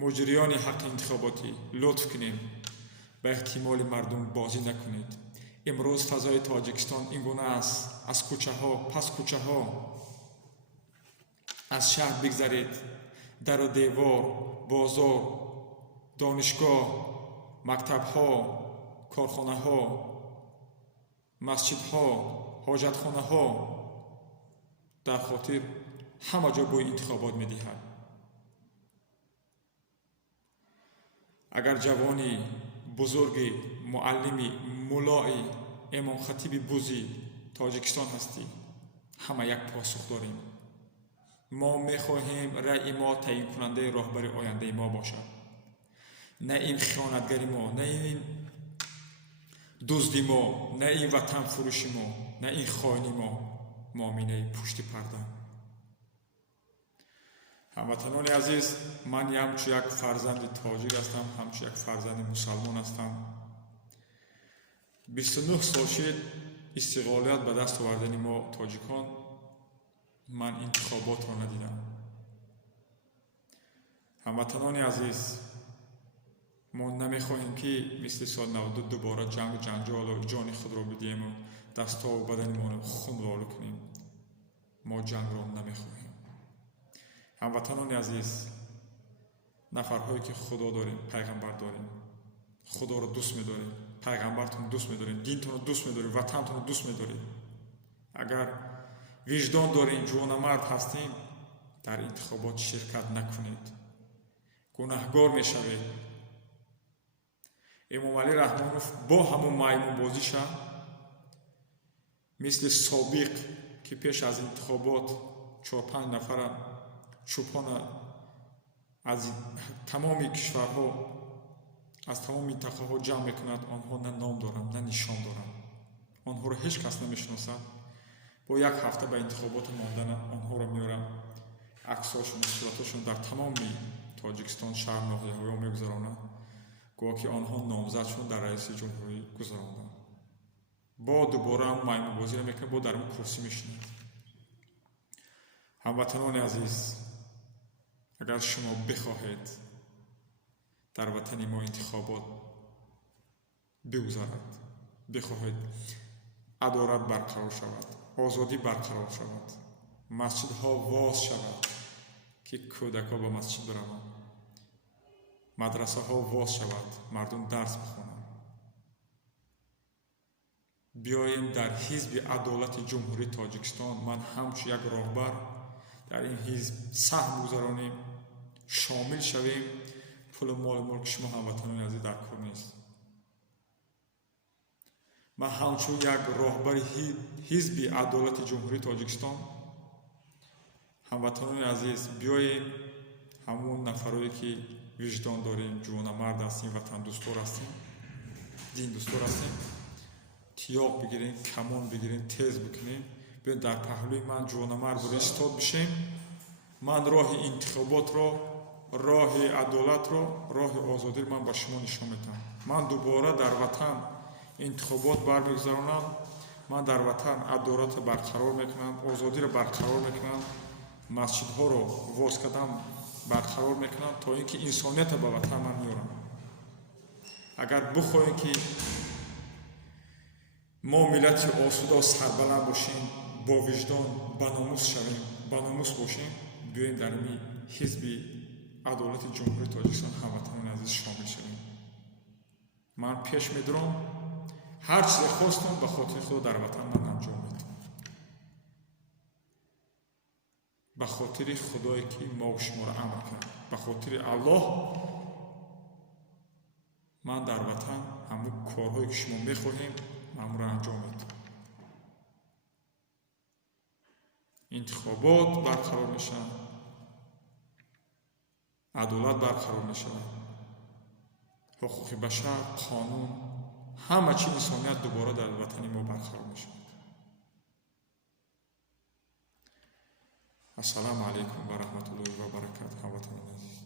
مجریان حق انتخاباتی لطف کنید به احتمال مردم بازی نکنید. امروز فضای تاجیکستان این گونه است. از کوچه ها، پس کوچه ها، از شهر بگذرید، در و دیوار، بازار، دانشگاه، مکتب ها، کارخانه ها، مسجد ها، حاجت خانه ها، در خاطر همه جا بوی انتخابات می دهد. اگر جوانی بزرگی، معلمی، ملایی، امام خطیب بوزی تاجیکستان هستی، همه یک پاسخ داریم. ما میخواهیم رأی ما تعیین کننده راهبر آینده ما باشد. نه این خیانتگری ما، نه این دزدی ما، نه این وطن فروشی ما، نه این خائنی ما، مؤمنه پشت پرده. هموطنان عزیز، من همچون یک فرزند تاجیک هستم، همچون یک فرزند مسلمان هستم. 29 سال شد استقلالیت به دست آوردن ما تاجیکان، من انتخابات را ندیدم. هموطنان عزیز، ما نمیخواهیم که مثل سال 92 دوباره جنگ و جنجال و جان خود را بدیم و دستا و بدنمان خون لالو کنیم. ما جنگ را نمیخواهیم. هموطنان عزیز، نفرهایی که خدا داریم، پیغمبر داریم، خدا را دوست می‌داریم، پیغمبرتون دوست می‌داریم، دینتون رو دوست می‌داریم، وطنتون رو دوست می‌داریم. اگر وجدان دارین، جوانمرد هستیم، در انتخابات شرکت نکنید. گناهگار میشوید. امام علی رحمانوف با همون میمون بازیش مثل سابق که پیش از انتخابات 4-5 نفر چوپان از تمام کشورها، از تمام منطقه ها جمع میکند. آنها نه نام دارند نه نشان دارند. آنها را هیچ کس نمیشناسد. با یک هفته به انتخابات ماندن آنها را میارن، عکساشون، صورتاشون در تمام تاجیکستان شهر ناحیه‌ها میگذرانند، گویا که آنها نامزد شدن در رئیس جمهوری گذراندن. با دوباره هم میمون بازی را میکنه، با در اون کرسی میشینند. هموطنان عزیز، اگر شما بخواهید در وطن ما انتخابات بگذرد، بخواهید عدالت برقرار شود، آزادی برقرار شود، مسجدها واز شود که کودک‌ها به مسجد بروند، مدرسه ها واز شود، مردم درس بخوانند، بیاییم در حزب عدالت جمهوری تاجیکستان من همچون یک راهبر در این حزب سهم گذارانیم، شامل شویم. پول مال ملک شما هموطنان عزیز در کار نیست. من همچون یک راهبر حزب عدالت جمهوری تاجیکستان، هموطنان عزیز بیاییم همون نفرایی که وجدان داریم، جوانمرد هستیم، وطن دوستدار هستیم، دین دوستدار هستیم، تیاق بگیریم، کمان بگیریم، تیز بکنیم، بیاییم در پهلوی من جوانمرد رو ایستاد بشیم. من راه انتخابات را، راه عدالت را، راه آزادی را من به شما نشان میدم. من دوباره در وطن انتخابات برمیگزارم. من در وطن عدالت برقرار میکنم، آزادی را برقرار میکنم، مسجدها را واز کردم برقرار میکنم تا اینکه انسانیت به وطن من میارم. اگر بخواهیم که ما ملت آسوده و سربلند باشیم، با وجدان با ناموس شویم، با ناموس باشیم، بیاییم در این حزب عدالت جمهوری تاجیکستان هموطنان عزیز شامل شویم. من پیش میدارم هر چیز خواستم به خاطر خود در وطن من انجام میدم، به خاطر خدایی که ما و شما را امر کرد، به خاطر الله من در وطن همون کارهایی که شما میخواهیم من را انجام میدم. انتخابات برقرار میشه، عدالت برقرار میشه، حقوق بشر، قانون، همه چی انسانیت دوباره در وطن ما برقرار میشه. السلام علیکم و رحمت الله و برکاته هموطنان عزیز.